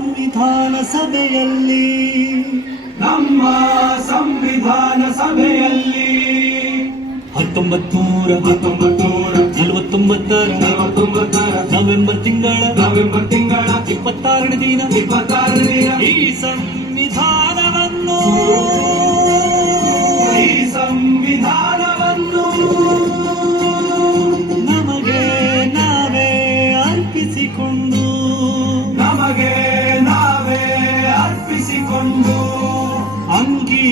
ಸಂವಿಧಾನ ಸಭೆಯಲ್ಲಿ. ನಮ್ಮ ಸಂವಿಧಾನ ಸಭೆಯಲ್ಲಿ. ಹತ್ತೊಂಬತ್ತೂರ ನೂರ ಹತ್ತೊಂಬತ್ತು ನೂರ ನಲವತ್ತೊಂಬತ್ತರ ನಲವತ್ತೊಂಬತ್ತರ ನವೆಂಬರ್ ತಿಂಗಳ ನವೆಂಬರ್ ತಿಂಗಳ ಇಪ್ಪತ್ತಾರನೇ ದಿನ ಇಪ್ಪತ್ತಾರನೇ ಈ ಸಂವಿಧಾನವನ್ನು